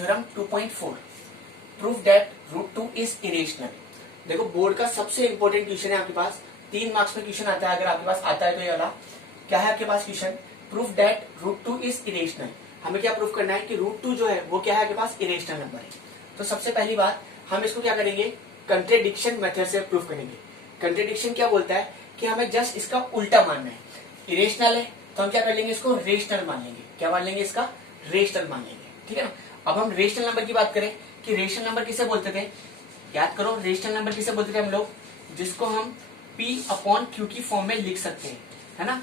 Theorem 2.4 proof that root 2 is irrational. देखो board का सबसे इंपॉर्टेंट क्वेश्चन है आपके पास, 3 मार्क्स में क्वेश्चन आता है, अगर आपके पास आता है तो ये वाला क्या है आपके पास question, proof that root 2 is irrational. हमें क्या प्रूफ करना है कि रूट 2 जो है वो क्या है आपके पास, इरेशनल नंबर है। तो सबसे पहली बात हम इसको क्या करेंगे, कंट्रेडिक्शन मेथड से प्रूफ करेंगे। कंट्रेडिक्शन क्या बोलता है कि हमें जस्ट इसका उल्टा मानना है। इरेशनल है तो हम क्या कर लेंगे, इसको रेशनल मान लेंगे। क्या मान लेंगे, इसका रेशनल मान लेंगे, ठीक है ना। अब हम रेशनल नंबर की बात करें कि रेशनल नंबर किसे बोलते थे, याद करो रेशनल नंबर किसे बोलते थे हम लोग, जिसको हम P अपॉन Q की फॉर्म में लिख सकते हैं, है ना।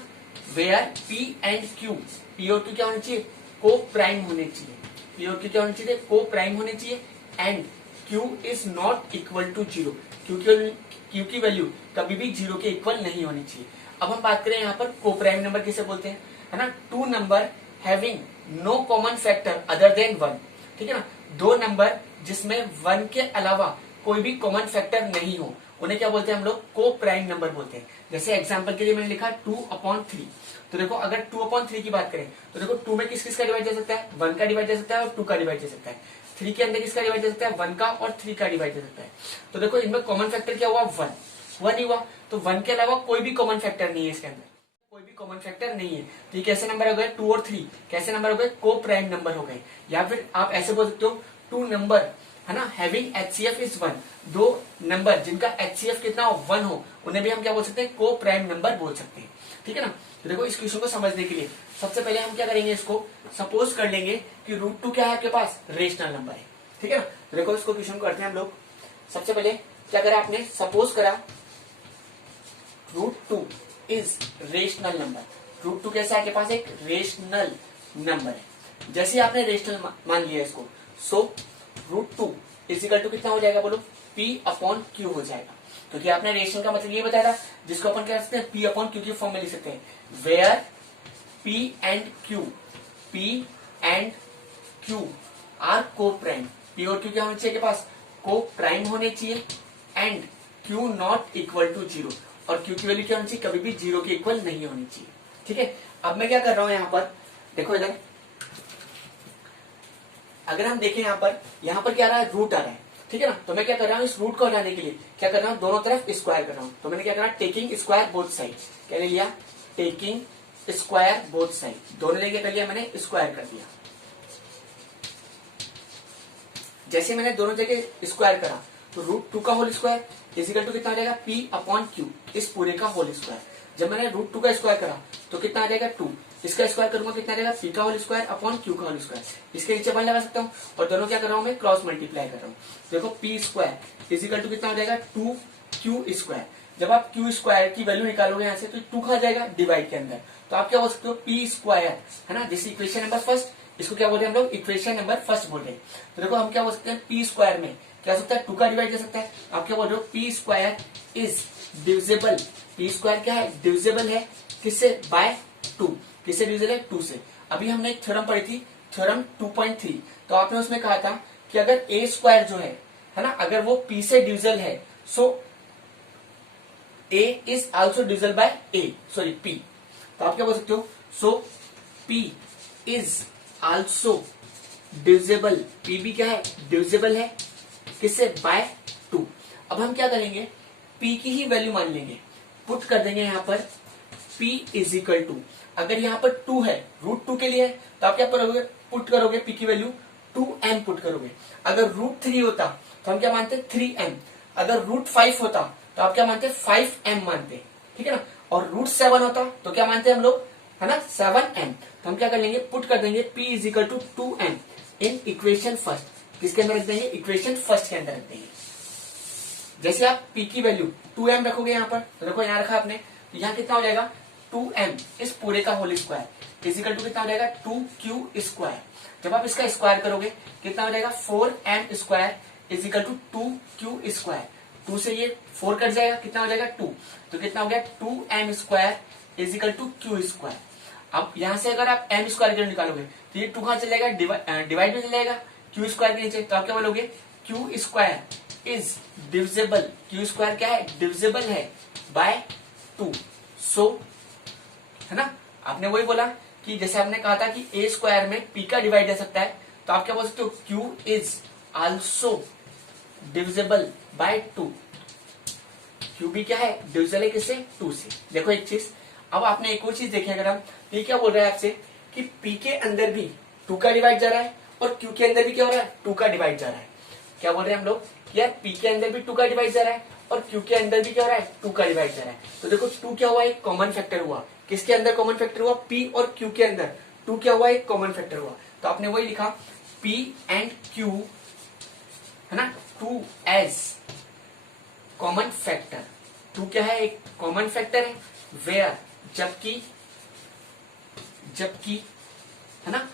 Where P and Q, P और Q क्या होने चाहिए, को प्राइम होने चाहिए। P और Q क्या होने चाहिए, को प्राइम होने चाहिए। And Q is not equal to 0, Q की वैल्यू कभी भी 0 के इक्वल नहीं होनी चाहिए। अब हम बात करें यहाँ पर को प्राइम नंबर किसे बोलते हैं, है ना। Two number having no common factor other than 1, ठीक है ना। दो नंबर जिसमें 1 के अलावा कोई भी कॉमन फैक्टर नहीं हो, उन्हें क्या बोलते हैं हम लोग, को प्राइम नंबर बोलते हैं। जैसे एग्जांपल के लिए मैंने लिखा 2/3। तो देखो अगर 2/3 की बात करें तो देखो 2 में किस किस का डिवाइड जा सकता है, 1 का डिवाइड जा सकता है और 2 का डिवाइड जा सकता है। 3 के अंदर किसका डिवाइड जा सकता है, 1 का और 3 का डिवाइड जा सकता है। तो देखो इनमें कॉमन फैक्टर क्या हुआ, 1 ही हुआ। तो 1 के अलावा कोई भी कॉमन फैक्टर नहीं है, इसके अंदर कोई भी कॉमन फैक्टर नहीं है। तो ये कैसे नंबर हो गए, 2 और 3 कैसे नंबर हो गए, को प्राइम नंबर हो गए। या फिर आप ऐसे बोल सकते हो 2 नंबर, है ना, हैविंग HCF इज 1, दो नंबर जिनका HCF कितना हो, 1 हो, उन्हें भी हम क्या बोल सकते हैं, को प्राइम नंबर बोल सकते हैं, ठीक है ना। तो देखो इस क्वेश्चन को समझने के लिए सबसे पहले हम क्या करेंगे, इसको सपोज कर लेंगे कि रूट 2 क्या है आपके पास, रेशनल नंबर है, ठीक है ना। तो देखो इसको क्वेश्चन करते हैं हम लोग। सबसे पहले क्या करा आपने, सपोज करा root 2 is rational number. Root 2 कैसा है आपके पास, एक रेशनल नंबर है। जैसे आपने रेशनल मान लिया इसको, सो रूट 2 इजिकल टू कितना हो जाएगा, बोलो P अपॉन Q हो जाएगा। क्योंकि आपने रेशनल का मतलब ये बताया था, जिसको अपन क्या कर सकते हैं, P अपॉन Q की फॉर्म में लिख सकते हैं। Where P and Q are coprime, P और Q क्या होने चाहिए के पास, को प्राइम होने चाहिए। And Q not equal to 0, और Q की वैल्यू क्या होनी चाहिए, कभी भी 0 के इक्वल नहीं होनी चाहिए, ठीक है। अब मैं क्या कर रहा हूं यहाँ पर, देखो इधर अगर हम देखें यहाँ पर क्या आ रहा है, रूट आ रहा है, ठीक है ना। तो मैं क्या कर रहा हूँ, इस रूट को हटाने के लिए क्या कर रहा हूँ, दोनों तरफ स्क्वायर कर रहा हूँ। तो मैंने क्या करा, टेकिंग स्क्वायर बोथ साइड, क्या ले लिया, टेकिंग स्क्वायर बोथ साइड, दोनों लेके कर लिया, मैंने स्क्वायर कर दिया। जैसे मैंने दोनों जगह स्क्वायर करा तो रूट 2 का होल स्क्वायर इजिकल टू कितना आ जाएगा, P अपॉन Q, इस पूरे का होल स्क्वायर। जब मैंने रूट 2 का स्क्वायर करा तो कितना आ जाएगा, 2, इसका स्क्वायर करूंगा कितना आ जाएगा, P का होल स्क्वायर अपॉन Q का होल स्क्वायर। इसके नीचे वन लगा सकता हूँ, और दोनों क्या कर रहा हूँ, मैं क्रॉस मल्टीप्लाई कर रहा हूँ। देखो P स्क्वायर इजिकल टू कितना हो जाएगा, 2Q स्क्वायर। जब आप Q स्क्वायर की वैल्यू निकालोगे यहाँ से तो 2 खा जाएगा डिवाइड के अंदर, तो आप क्या बोल सकते हो, P स्क्वायर, है ना। जैसे इक्वेशन नंबर फर्स्ट, इसको क्या बोल रहे हैं हम लोग, इक्वेशन नंबर फर्स्ट बोल रहे हैं। तो देखो हम क्या बोल सकते हैं, P स्क्वायर में क्या हो सकता है, 2 का डिवाइड कर सकता है। आप क्या बोल रहे हो, P square is divisible, P square क्या है, डिविजिबल है किससे, बाय 2, किससे डिविजिबल है, 2 से। अभी हमने एक थ्योरम पढ़ी थी, थ्योरम 2.3, तो आपने उसमें कहा था कि अगर A स्क्वायर जो है ना, अगर वो P से डिविजिबल है, सो A is also divisible bye P। तो आप क्या बोल सकते हो, सो P is also divisible, P भी क्या है, डिविजिबल है किससे, बाय 2। अब हम क्या करेंगे, P की ही वैल्यू मान लेंगे, पुट कर देंगे यहाँ पर P इज इक्वल टू, अगर यहाँ पर 2 है, रूट 2 के लिए है, तो आप क्या करोगे, पुट करोगे P की वैल्यू 2m पुट करोगे। अगर रूट 3 होता तो हम क्या मानते, 3m। अगर रूट 5 होता तो आप क्या मानते, 5m मानते, ठीक है ना। और रूट 7 होता तो क्या मानते हम लोग, है ना, 7m। तो हम क्या कर लेंगे, पुट कर देंगे P is equal to 2m in equation first. किसके अंदर रख देंगे, इक्वेशन फर्स्ट के अंदर रख देंगे। जैसे आप P की वैल्यू 2m रखोगे यहाँ पर, तो देखो यहाँ रखा आपने, तो यहाँ कितना हो जाएगा, 2m इस पूरे का होल स्क्वायर इजिकल टू कितना हो जाएगा, 2Q स्क्वायर। जब आप इसका स्क्वायर करोगे कितना हो जाएगा, 4m square is equal to 2Q square. 2 से ये 4 कट जाएगा, कितना हो जाएगा 2, तो कितना हो गया 2m square is equal to Q square. अब यहाँ से अगर आप m स्क्वायर की निकालोगे तो ये 2 कहाँ चल जाएगा, डिवाइड में चल जाएगा Q स्क्वायर के नीचे। तो आप क्या बोलोगे, Q square is divisible, Q square क्या है, डिविजिबल है बाय 2। सो है ना, आपने वही बोला कि जैसे आपने कहा था कि A स्क्वायर में P का डिवाइड जा सकता है, तो आप क्या बोल सकते हो, Q is also divisible by 2। Q भी क्या है, डिविजिबल है किससे, 2 से। देखो एक चीज, अब आपने एक और चीज देखी, अगर हम ये क्या बोल रहे हैं आपसे कि पी के अंदर भी 2 का डिवाइड जा रहा है और क्यू के अंदर भी क्या हो रहा है, 2 का डिवाइड जा रहा है। क्या बोल रहे हैं हम लोग, यार पी के अंदर भी 2 का डिवाइड जा रहा है और क्यू के अंदर भी क्या हो रहा है, 2 का डिवाइड जा रहा है। तो देखो 2 क्या हुआ, एक कॉमन फैक्टर हुआ। किसके अंदर कॉमन फैक्टर हुआ, पी और क्यू के अंदर 2 क्या हुआ, एक कॉमन फैक्टर हुआ। तो आपने वही लिखा पी एंड क्यू, है ना, 2 एज कॉमन फैक्टर। 2 क्या है, एक कॉमन फैक्टर है। वेयर, जबकि है ना,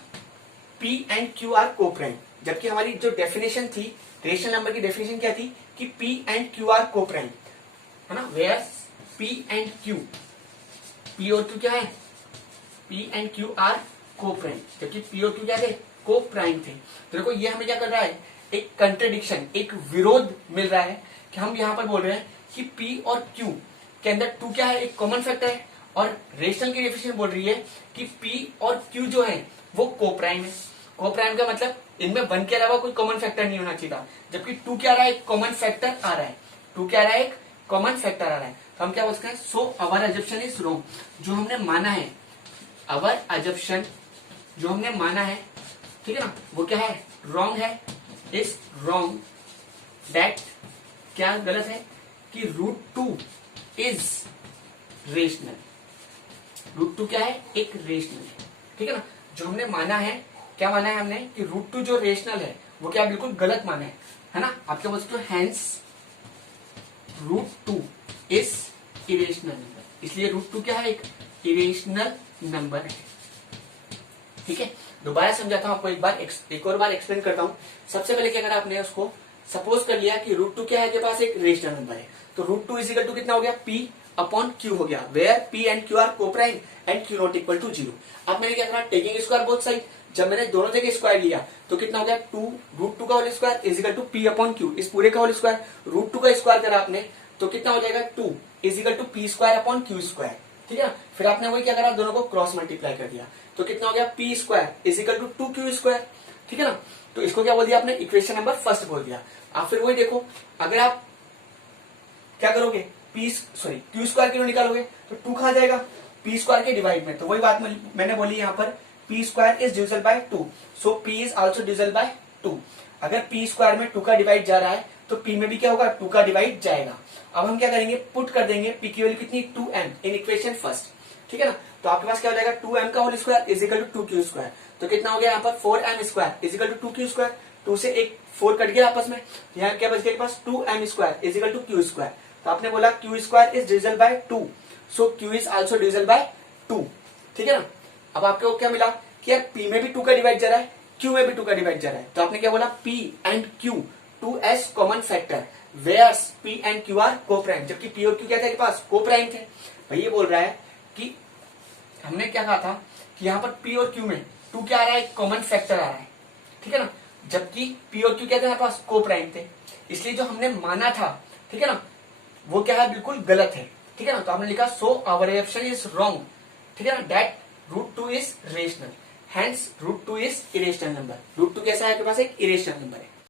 P and Q are coprime. जबकि हमारी जो डेफिनेशन थी, रेशनल नंबर की डेफिनेशन क्या थी कि P and Q are coprime, है ना। Where P and Q, P और Q क्या है, P and Q are coprime, जबकि P और Q क्या थे, कोप्राइम थे। तो देखो ये हमें क्या कर रहा है, एक कंट्रडिक्शन, एक विरोध मिल रहा है कि हम यहाँ पर बोल रहे हैं कि P और Q के अंदर 2 क्या है, एक कॉमन फैक्टर है, और रेशनल की डेफिनेशन बोल रही है कि P और Q जो है वो कोप्राइम है। कोप्राइम का मतलब इनमें 1 के अलावा कोई कॉमन फैक्टर नहीं होना चाहिए था, जबकि 2 क्या आ रहा है, एक कॉमन फैक्टर आ रहा है। 2 क्या आ रहा है, एक कॉमन फैक्टर आ रहा है। तो हम क्या बोल सकते हैं, सो अवर अजम्पशन इज रॉन्ग। जो हमने माना है, अवर अजम्पशन जो हमने माना है, ठीक है ना, वो क्या है, रॉन्ग है, इज रॉन्ग। दैट क्या गलत है कि √2 इज रेशनल। √2 क्या है, एक रेशनल है, ठीक है ना। जो हमने माना है, क्या माना है हमने कि √2 जो रेशनल है वो क्या बिल्कुल गलत माना है ना। आप क्या बोल सकते हो, हैंस √2 इज इरेशनल नंबर। इसलिए √2 क्या है, एक इरेशनल नंबर है, ठीक है। दोबारा समझाता हूं आपको, एक और बार एक्सप्लेन करता हूं। सबसे पहले क्या करा आपने, उसको सपोज कर लिया कि √2 क्या है के पास, एक रेशनल नंबर है। तो √2 इज इक्वल टू कितना हो गया, P अपॉन Q हो गया, where P and Q are coprime and Q not equal to 0। अब मैंने क्या करा, टेकिंग स्क्वायर बोथ साइड, जब मैंने दोनों जगह स्क्वायर लिया तो कितना हो गया, √2 का whole square is equal to P upon Q, इस पूरे का होल स्क्वायर। √2 का स्क्वायर करा आपने तो कितना हो जाएगा, 2 is equal to P square upon Q square, ठीक है ना। फिर आपने वही क्या करा, दोनों को क्रॉस मल्टीप्लाई कर दिया तो कितना हो गया, P square is equal to 2Q square, ठीक है ना। तो इसको क्या बोल दिया आपने, इक्वेशन नंबर फर्स्ट बोल दिया। आप फिर वही देखो, अगर आप क्या करोगे, Q स्क्वायर क्यों निकालोगे, तो 2 कहा जाएगा P स्क्वायर के डिवाइड में। तो वही बात मैंने बोली यहाँ पर, P square is divisible by 2, so P is also divisible by 2। अगर P स्क्वायर में 2 का डिवाइड जा रहा है तो P में भी क्या होगा, 2 का डिवाइड जाएगा। अब हम क्या करेंगे, पुट कर देंगे P की वैल्यू कितनी, 2m इन इक्वेशन फर्स्ट, ठीक है ना। तो आपके पास क्या हो जाएगा, 2m का whole square is equal to 2Q square. तो कितना हो गया यहाँ पर, 4m square is equal to 2Q square. 2 से एक 4 कट गया आपस में, यहाँ क्या बच गया पास, 2m square is equal to Q square. तो आपने बोला Q square is divisible by 2, so Q is also divisible by 2, ठीक है ना। अब आपको क्या मिला कि यार P में भी 2 का डिवाइड जा रहा है, Q में भी 2 का डिवाइड जा रहा है। तो आपने क्या बोला, P and Q 2 as common factor, where's P and Q are coprime, जबकि P और Q क्या थे के पास, कोप्राइम थे। भाई ये बोल रहा है कि हमने क्या कहा था कि यहाँ पर P और Q में 2 क्या आ रहा है, कॉमन फैक्टर आ रहा है, ठीक है ना। जबकि P और Q क्या थे हमारे पास, कोप्राइम थे। इसलिए जो हमने माना था, ठीक है ना, वो क्या है, बिल्कुल गलत है, ठीक है ना। तो हमने लिखा so our option is wrong, ठीक है ना, that √2 is rational, hence √2 is irrational number. √2 कैसा है आपके पास, एक इरेशनल नंबर है।